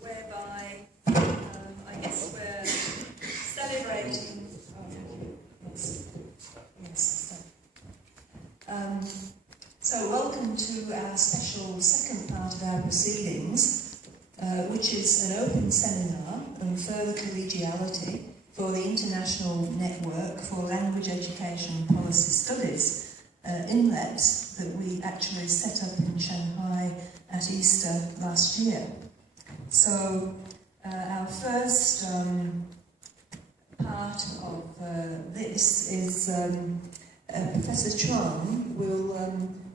whereby I guess we're celebrating. So welcome to our special second part of our proceedings, which is an open seminar on further collegiality for the International Network for Language Education and Policy Studies, INLEPS, that we actually set up in Shanghai at Easter last year. So our first part of this is Professor Chuang will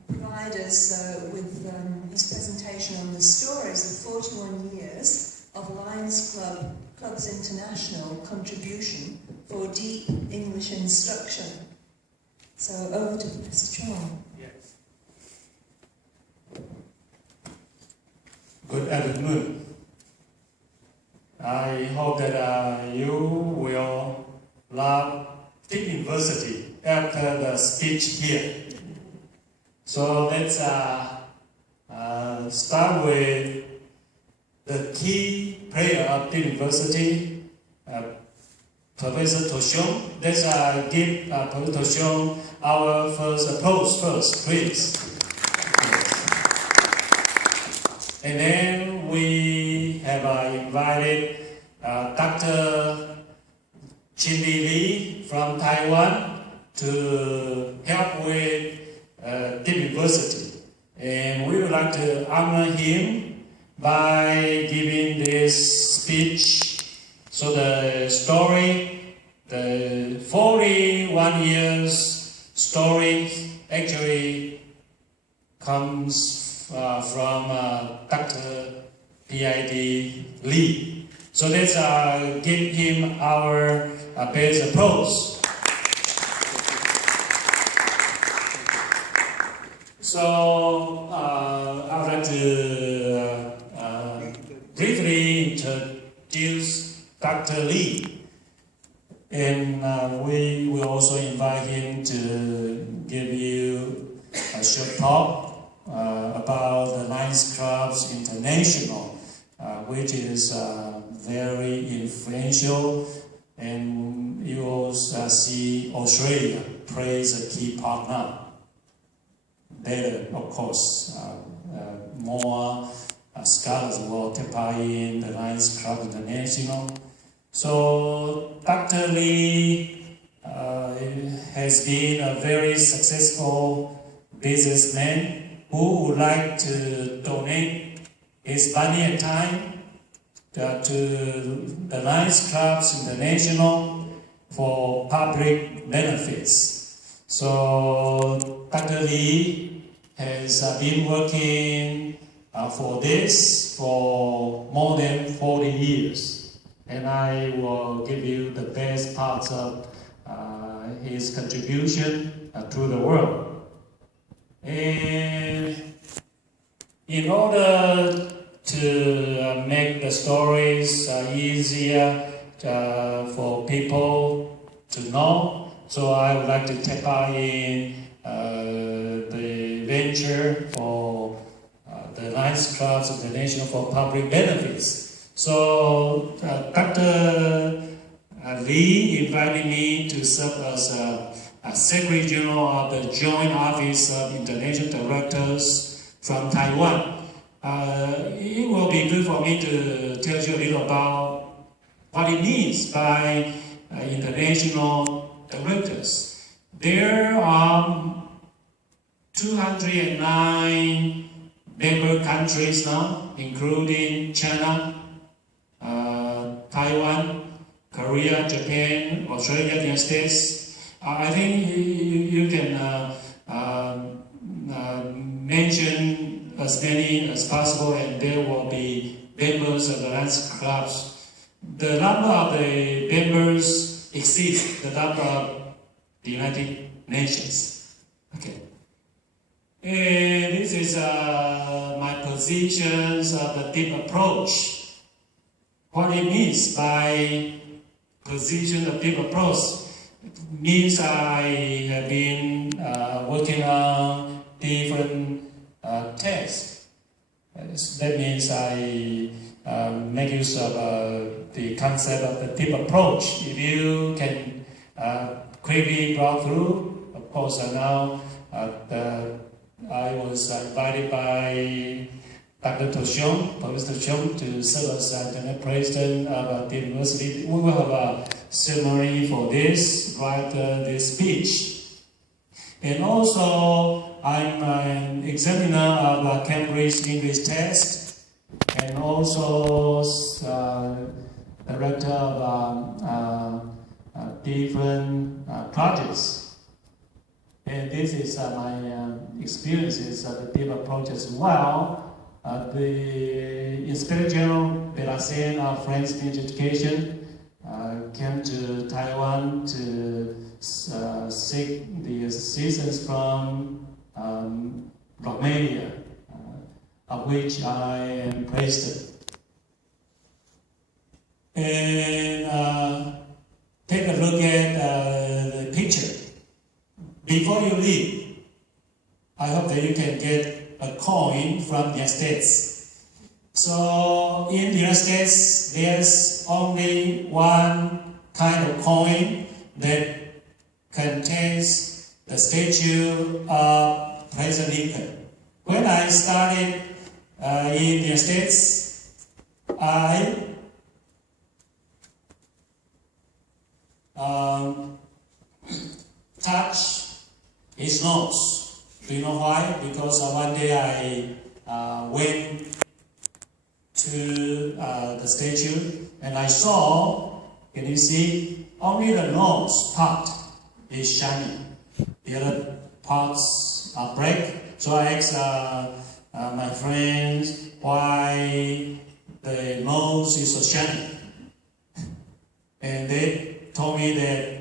provide us with his presentation on the stories of 41 years of Lions Club's international contribution for deep English instruction. So over to Professor Chuang. Yes. Good afternoon. I hope that you will love DeepUniversity after the speech here. So let's start with the key player of DeepUniversity, Professor Tochon. Let's give Professor Tochon our first applause first, please. Yes. And then we have invited Dr. Ching-Li from Taiwan to help with DeepUniversity. And we would like to honor him by giving this speech. So the story, the 41 years story actually comes from Dr.PID Lee. So let's give him our best applause. So I would like to briefly introduce Dr. Lee, and we will also invite him to give you a short talk about the Lions Clubs International, which is very influential, and you also see Australia plays a key part now. Later, of course, more scholars will take part in the Lions Club International. So Dr. Lee has been a very successful businessman who would like to donate his money and time to the Lions Clubs International for public benefits. So Dr. Lee has been working for this for more than 40 years. And I will give you the best parts of his contribution to the world. And in order to make the stories easier for people to know, so I would like to take part in the venture for the Lions Clubs International for public benefits. So Dr. Lee invited me to serve as a Secretary General of the Joint Office of International Directors from Taiwan. It will be good for me to tell you a little about what it means by international directors. There are 209 member countries now, including China, Taiwan, Korea, Japan, Australia, United States. I think you can mention as many as possible, and there will be members of the Lions Clubs. The number of the members exceeds the number of the United Nations. Okay. And this is my positions of the deep approach. What it means by position of deep approach means I have been working on different texts. That means I make use of the concept of the deep approach. If you can quickly go through, of course, now I was invited by Dr. Tochon, Professor Tochon, to serve as the president of the university. We will have a ceremony for this right after this speech. And also, I'm an examiner of a Cambridge English test, and also director of different projects. And this is my experiences of the deep approach as well. The Inspector General Belassien of French Education came to Taiwan to seek the assistance from Romania, of which I am president. And take a look at the picture. Before you leave, I hope that you can get a coin from the United States. So in the United States, there's only one kind of coin that contains the statue of President Lincoln. When I started in the United States, I touched his nose. Do you know why? Because one day I went to the statue and I saw, can you see, only the nose part is shiny. The other parts are black. So I asked my friends why the nose is so shiny. And they told me that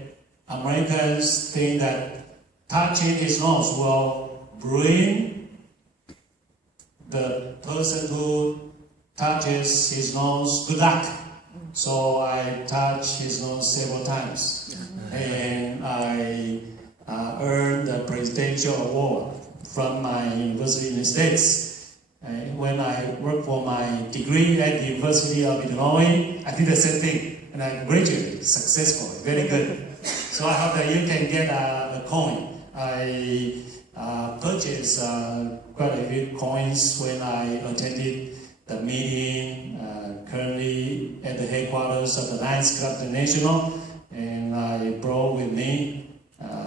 Americans think that touching his nose will bring the person who touches his nose good luck. So I touched his nose several times, and I earned the presidential award from my university in the States. When I worked for my degree at the University of Illinois, I did the same thing, and I graduated successfully, very good. So I hope that you can get a coin. I purchased quite a few coins when I attended the meeting currently at the headquarters of the Lions Club International, and I brought with me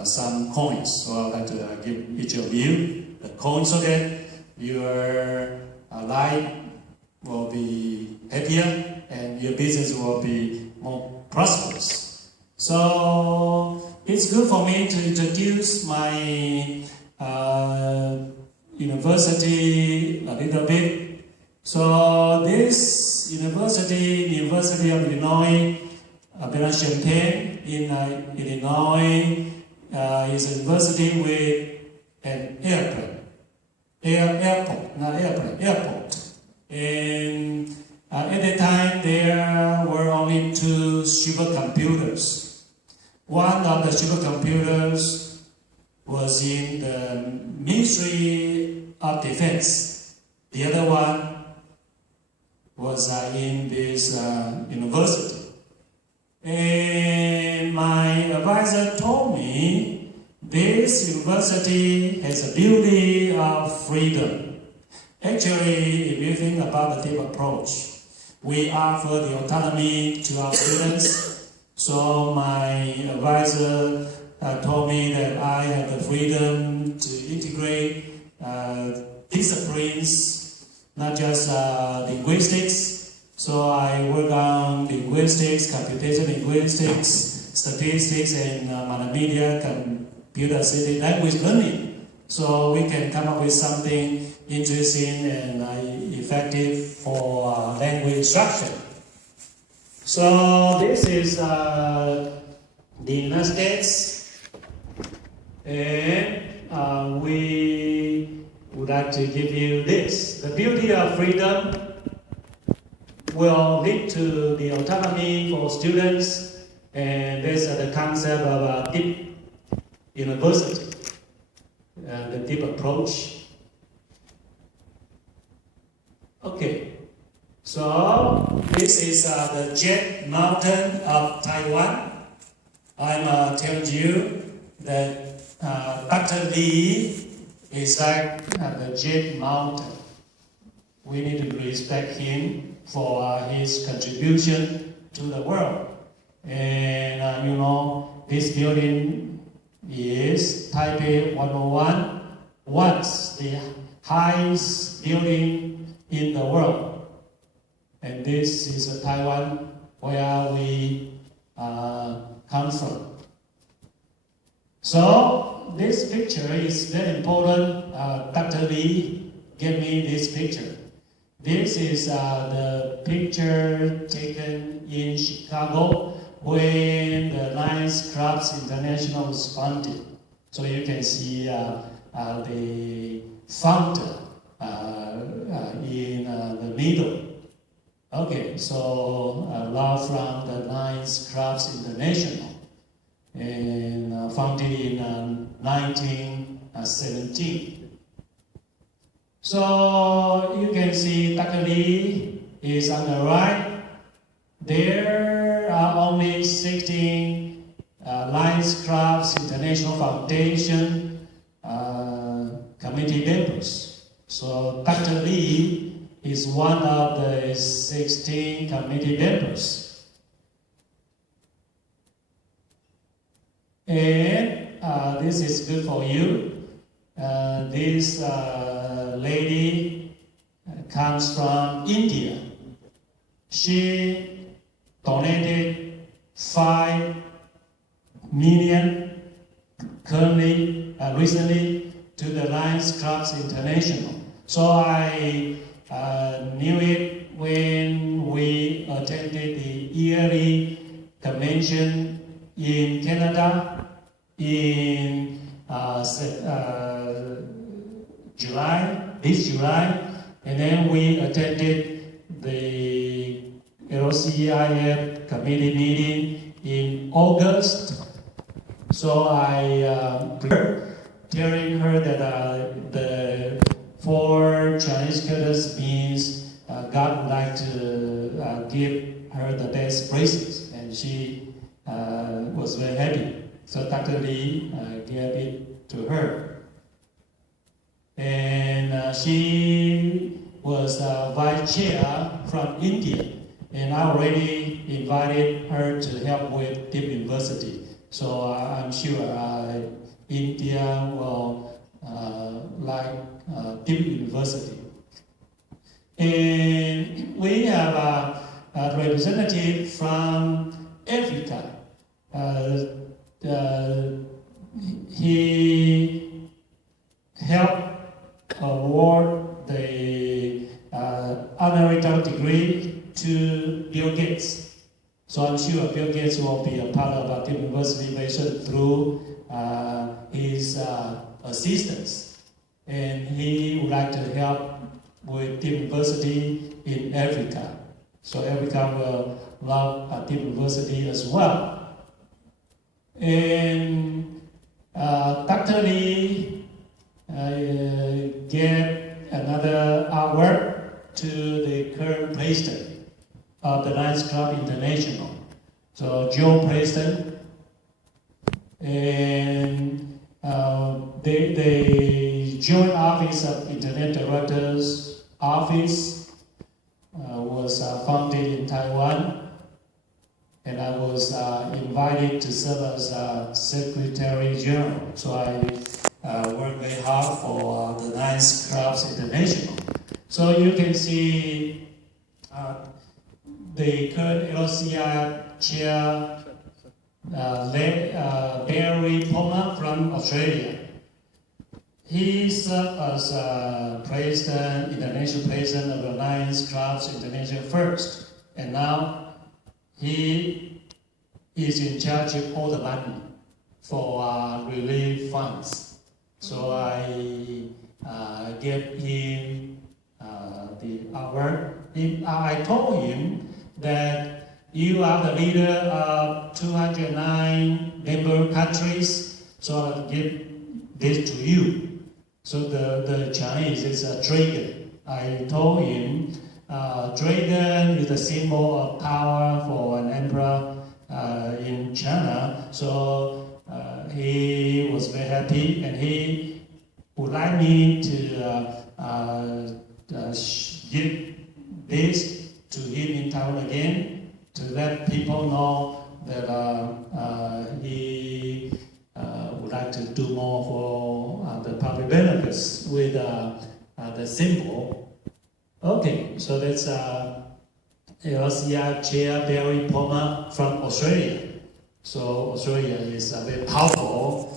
some coins. So I'd like to give each of you the coins so that your life will be happier and your business will be more prosperous. So it's good for me to introduce my university a little bit. So this University of Illinois, Champaign in Illinois, is a university with an airport. And at the time, there were only 2 supercomputers. One of the supercomputers was in the Ministry of Defense. The other one was in this university. And my advisor told me this university has a beauty of freedom. Actually, if you think about the deep approach, we offer the autonomy to our students. So my advisor told me that I have the freedom to integrate disciplines, not just linguistics. So I work on linguistics, computation linguistics, statistics, and multimedia, computer-assisted language learning. So we can come up with something interesting and effective for language instruction. So this is the United States, and we would like to give you this. The beauty of freedom will lead to the autonomy for students, and this is the concept of a deep university, the deep approach. Okay, So this is the Jet Mountain of Taiwan. I'm telling you that Dr. Li is like the Jet Mountain. We need to respect him for his contribution to the world. And you know, this building is Taipei 101, once the highest building in the world. And this is Taiwan, where we come from. So this picture is very important. Dr. Li gave me this picture. This is the picture taken in Chicago when the Lions Clubs International was founded. So you can see the founder in the middle. Okay, so love from the Lions Clubs International, and founded in 1917. So you can see Dr. Li is on the right. There are only 16 Lions Clubs International Foundation committee members. So Dr. Li is one of the 16 committee members. And this is good for you. This lady comes from India. She donated 5 million recently to the Lions Clubs International. So I knew it when we attended the yearly convention in Canada in this July, and then we attended the LCIF committee meeting in August. So I telling her that the 4 Chinese characters means God would like to give her the best bracelets, and she was very happy. So Dr. Li gave it to her. And she was vice chair from India, and I already invited her to help with DeepUniversity. So I'm sure India will like DeepUniversity. And we have a representative from Africa. He helped award the honorary degree to Bill Gates. So I'm sure Bill Gates will be a part of our DeepUniversity mission through his assistance. And he would like to help with DeepUniversity in Africa. So Africa will love DeepUniversity as well. And Dr. Li gave another award to the current president of the Lions Club International. So Joe President, and the Joint Office of Internet Directors Office was founded in Taiwan, and I was invited to serve as Secretary General. So I worked very hard for the Lions Clubs International. So you can see the current LCI chair, Barry Palmer from Australia. He served as international president of the Lions Clubs International first, and now he is in charge of all the money for relief funds. So I gave him the award. I told him that you are the leader of 209 member countries, so I'll give this to you. So the Chinese is a trigger. I told him dragon is a symbol of power for an emperor in China. So he was very happy, and he would like me to give this to him in Taiwan again, to let people know that he would like to do more for the public benefits with the symbol. Okay, so that's LCI Chair Barry Palmer from Australia. So Australia is very powerful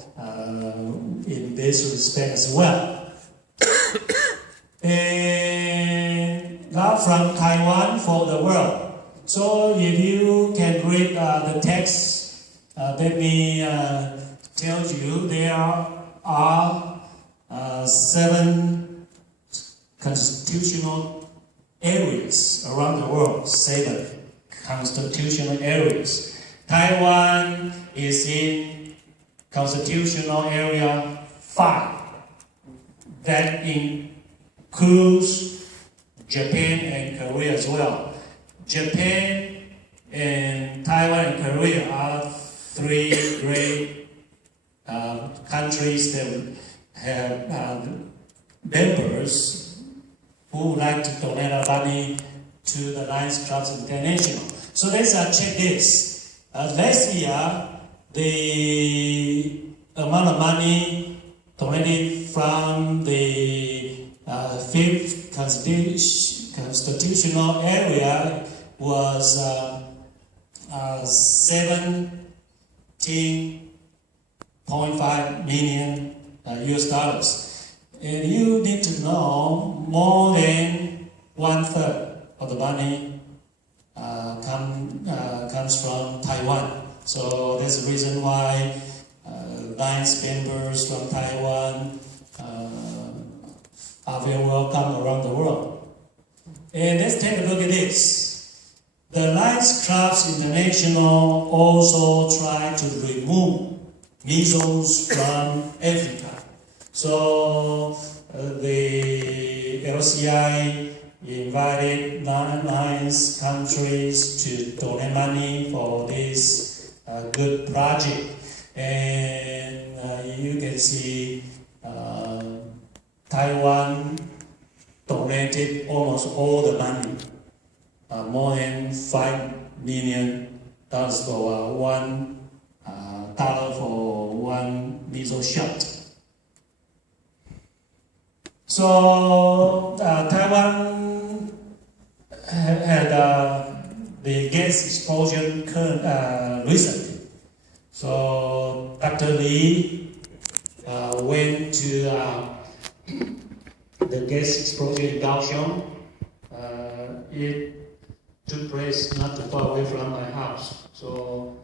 in this respect as well. And now from Taiwan for the world. So if you can read the text, let me tell you there are 7 constitutional areas around the world, 7 constitutional areas. Taiwan is in constitutional area 5. That includes Japan and Korea as well. Japan and Taiwan and Korea are 3 great countries that have members who would like to donate money to the Lions Club International. So let's check this. Last year, the amount of money donated from the 5th constitutional area was 17.5 million US dollars. And you need to know more than 1/3 of the money comes from Taiwan. So that's the reason why Lions members from Taiwan are very welcome around the world. And let's take a look at this. The Lions Clubs International also try to remove measles from Africa. So the LCI invited 9 Lions countries to donate money for this good project. And you can see Taiwan donated almost all the money, more than $5 million for $1 for 1 measles shot. So Taiwan had the gas explosion recently. So Dr. Li went to the gas explosion in Tochon. It took place not too far away from my house. So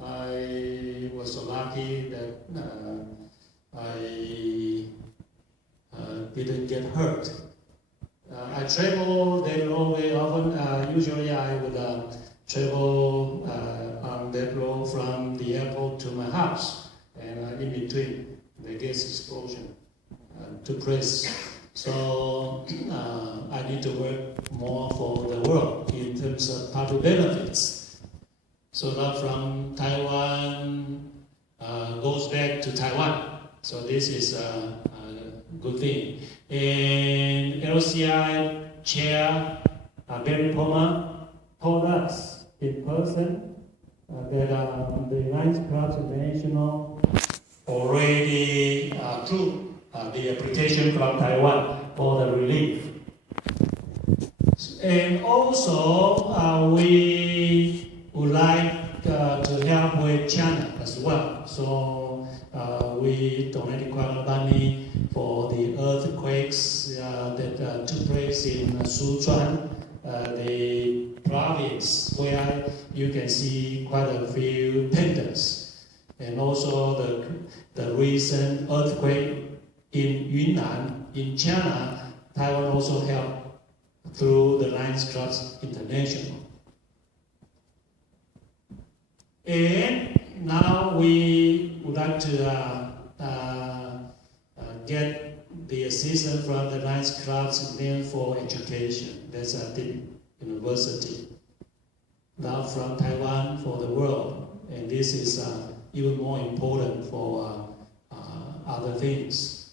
I was so lucky that I didn't get hurt. I travel that road very often. Usually I would travel on that road from the airport to my house, and in between the gas explosion took place. So I need to work more for the world in terms of public benefits. So that from Taiwan goes back to Taiwan. So this is a good thing. And LCI Chair Barry Palmer told us in person that the Lions Club International already approved the application from Taiwan for the relief. And also we would like to help with China as well. So we donated quite a lot of money for the earthquakes that took place in Chuang, the province where you can see quite a few pendants. And also the recent earthquake in Yunnan, in China. Taiwan also helped through the Lions Club International. And now we would like to get the assistant from the Nice Clubs meant for education. That's a deep university. Now from Taiwan for the world, and this is even more important for other things.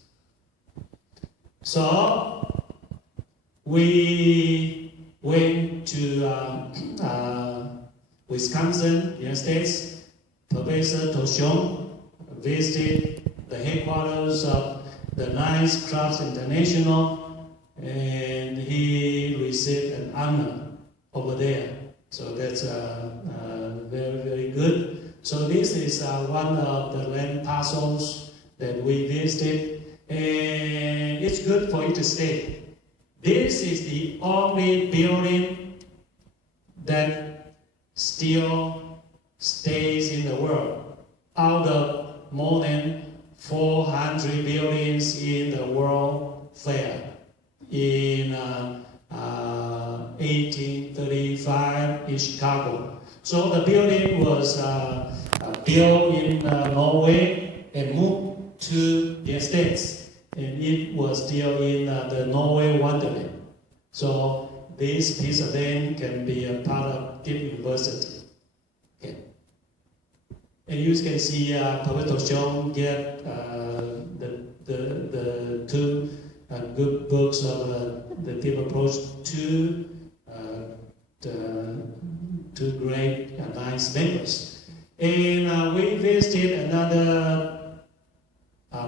So we went to Wisconsin, United States. Professor Tochon visited the headquarters of the Nice Clubs International, and he received an honor over there. So that's very, very good. So this is one of the land parcels that we visited, and it's good for you to stay. This is the only building that still stays in the world out of more than 400 buildings in the World Fair in 1835 in Chicago. So the building was built in Norway and moved to the States, and it was still in the Norway Wonderland. So this piece of land can be a part of DeepUniversity. Okay. And you can see Professor Chuang get the two good books of the Deep Approach to the two great nice members. And we visited another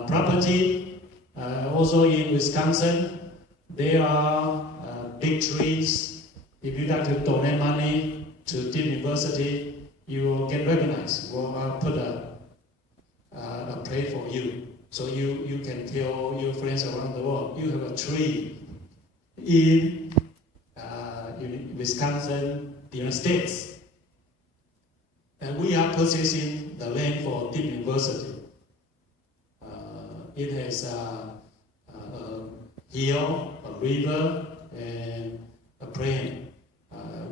property also in Wisconsin. There are big trees. If you like to donate money to Deep University, you will get recognized. We'll put a plate for you. So you can tell your friends around the world, you have a tree in Wisconsin, the United States. And we are purchasing the land for Deep University. It has a hill, a river, and a plain.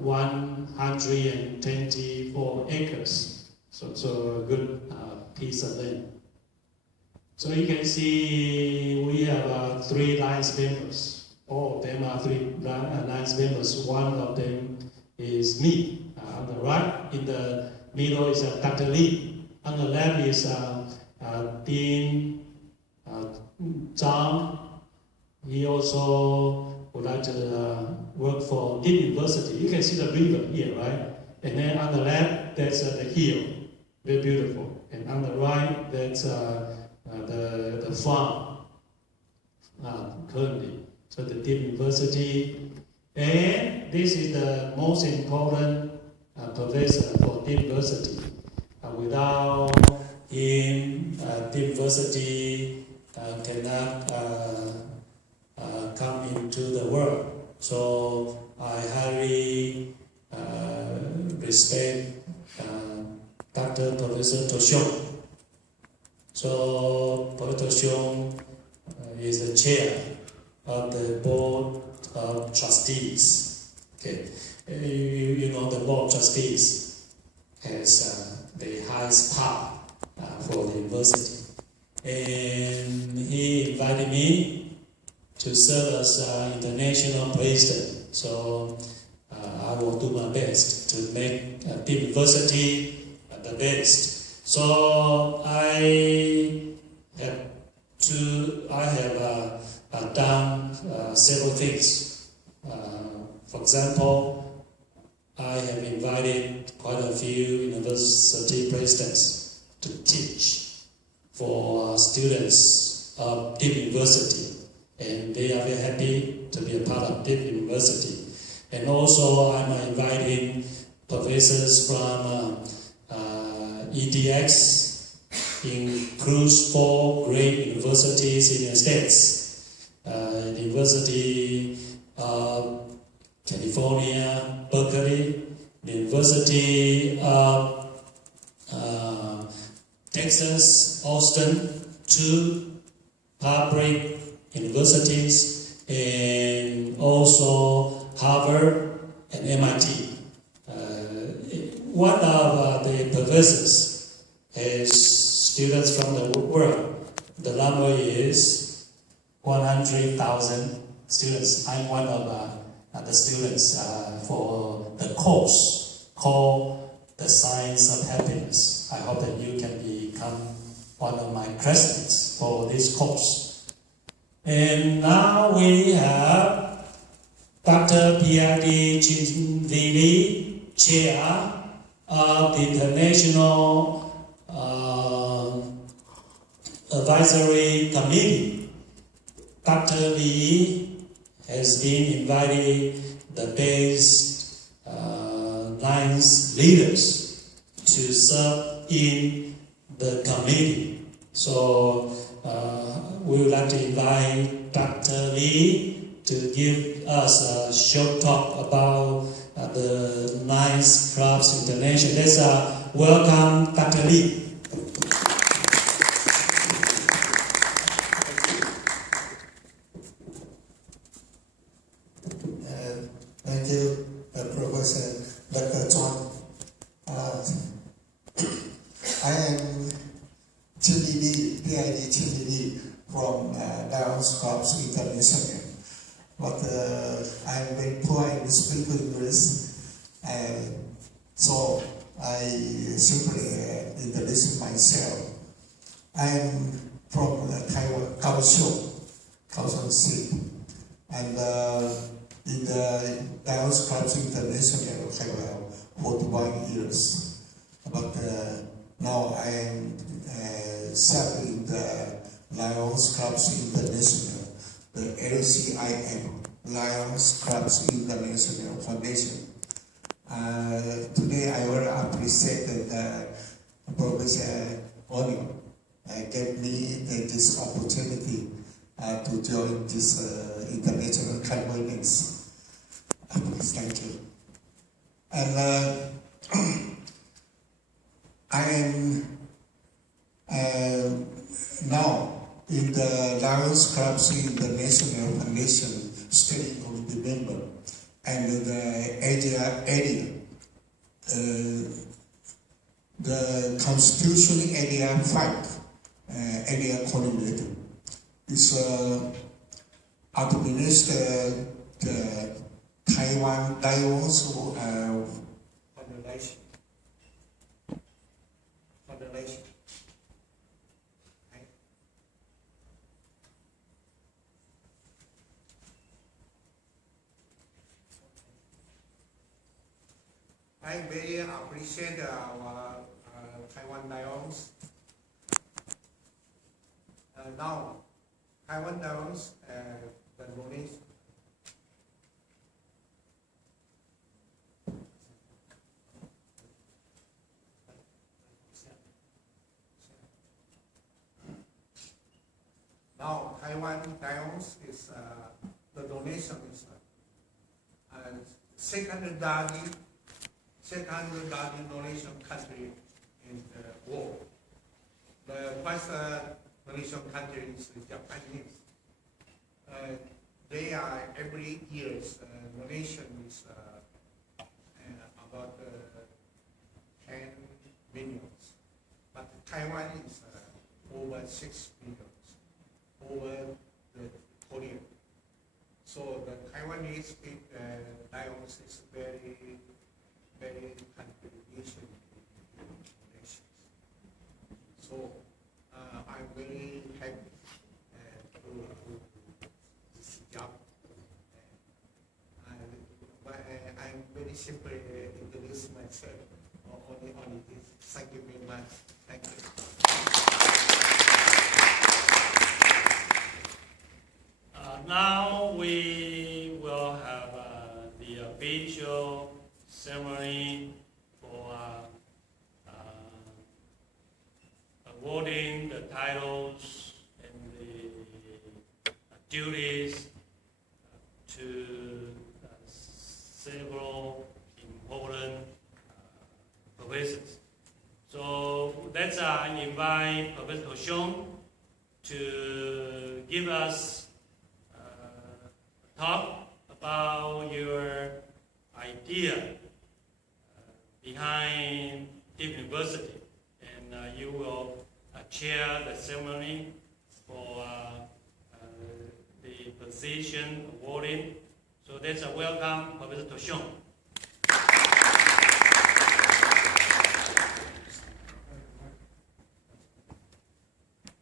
124 acres. So a good piece of land. So you can see we have 3 Alliance members. All of them are 3 Alliance members. One of them is me. On the right, in the middle is Dr. Li. On the left is Dean Zhang. He also would like to work for DeepUniversity. You can see the river here, right? And then on the left, that's the hill. Very beautiful. And on the right, that's the farm currently. So the DeepUniversity. And this is the most important professor for DeepUniversity. Without him, DeepUniversity cannot come into the world. So I highly respect Dr. Professor Tochon. So Professor Tochon is the chair of the board of trustees. Okay, you know the board of trustees has the highest power for the university, and he invited me to serve as international president. So I will do my best to make DeepUniversity the best. So I have done several things. For example, I have invited quite a few university presidents to teach for students of DeepUniversity, and they are very happy to be a part of DeepUniversity. And also, I'm inviting professors from EDX, includes 4 great universities in the United States. The University of California, Berkeley, the University of Texas, Austin, 2 public universities, and also Harvard and MIT. One of the professors has students from the world. The number is 100,000 students. I'm one of the students for the course called The Science of Happiness. I hope that you can become one of my classmates for this course. And now we have Dr.PID Ching-Li, Chair of the International Advisory Committee. Dr. Li has been invited the best 9 leaders to serve in the committee. So we would like to invite Dr. Li to give us a short talk about the 9 Clubs International. Let's welcome Dr. Li. Thank you, Professor Dr. Chuang. I am Ching-Li, PID Ching-Li from Lions Clubs International. But I am very poor in speaking English, and so I simply introduce myself. I am from Taiwan, Kaohsiung City, and in the Lions Clubs International, I have 41 years. But now I am serving the Lions Clubs International, the LCIM, Lions Clubs International Foundation. Today I will appreciate that Professor Oni gave me this opportunity to join this international conference. Thank you. And I am now in the Lions Clubs International Foundation study committee member, and the area the Constitution Area 5 area coordinator is administer the Taiwan Lions Federation. I very appreciate our Taiwan Lions. Now, Taiwan Lions, the donation. Now, Taiwan Lions is the donation is second largest donation country in the world. The first donation country is the Japanese. They are every year's donation is about 10 millions, but Taiwan is over 6 millions over the Korea. So the Taiwanese Lions is very contribution to nations. So I'm very happy to do this job. I'm very simply introduce myself only this. Thank you very much. Thank you. Now we will have the official ceremony for awarding the titles and the duties to several important professors. So let's invite Professor Tochon to give us a talk about your idea behind Deep University, and you will chair the ceremony for position awarded. So that's a welcome, Professor Tochon.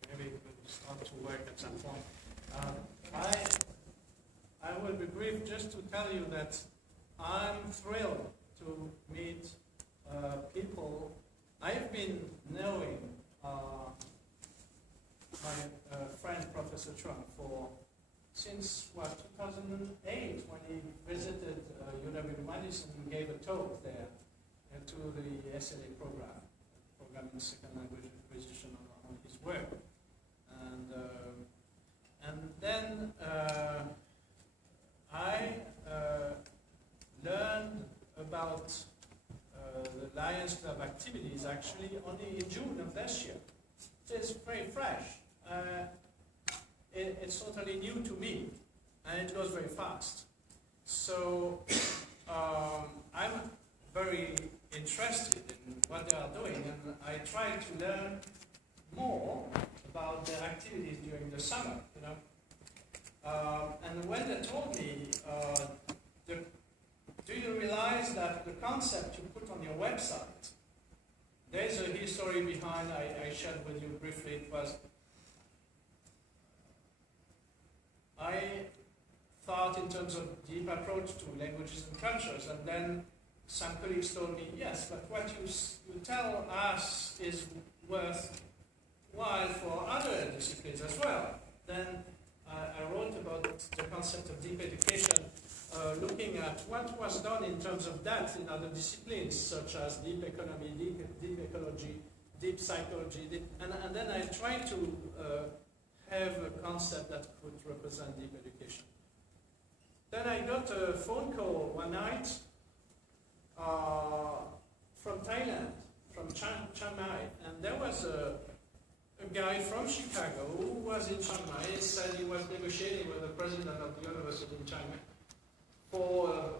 Maybe we'll start to work at some point. I will be brief just to tell you that I'm thrilled to meet people. I've been knowing my friend Professor Chuang since 2008, when he visited UW-Madison and gave a talk there to the SLA program, Programming Second Language Acquisition on his work. And then I learned about the Lions Club activities actually only in June of this year. It's very fresh. It's totally new to me, and it goes very fast. So I'm very interested in what they are doing, and I try to learn more about their activities during the summer, you know. And when they told me, do you realize that the concept you put on your website, there's a history behind, I shared with you briefly. It was, I thought in terms of deep approach to languages and cultures, and then some colleagues told me, yes, but what you tell us is worthwhile for other disciplines as well. Then I wrote about the concept of deep education, looking at what was done in terms of that in other disciplines, such as deep economy, deep ecology, deep psychology, and then I tried to have a concept that could represent deep education. Then I got a phone call one night from Thailand, from Chiang Mai, and there was a guy from Chicago who was in Chiang Mai. He said he was negotiating with the president of the university in Chiang Mai for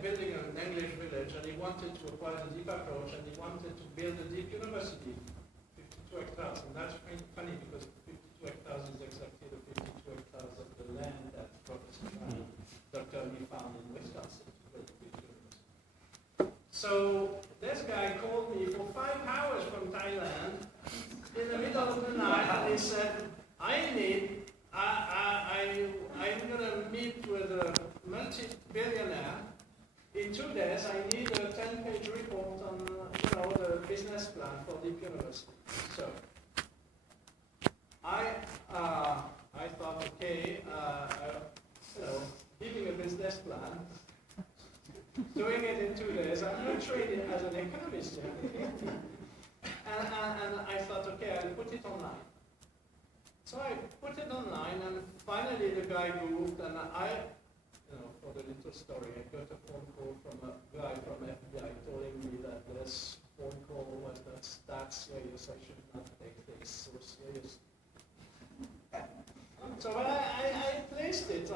building an English village, and he wanted to apply the deep approach, and he wanted to build a deep university, 52 hectares. And that's funny because 52 hectares is exactly the 52 hectares of the land that Professor Dr.PID found in Wisconsin to build a deep university. So this guy called me for 5 hours from Thailand in the middle of the night, and he said, I'm going to meet with a multi-billionaire. In 2 days, I need a 10-page report on the business plan for Deep University. So I thought, okay, giving a business plan, doing it in 2 days. I'm not trained as an economist yet. And I thought, okay, I'll put it online. So I put it online, and finally the guy moved, and for the little story, I got a phone call from a guy from FBI telling me that this phone call was not that serious. I should not take this so serious. So I placed it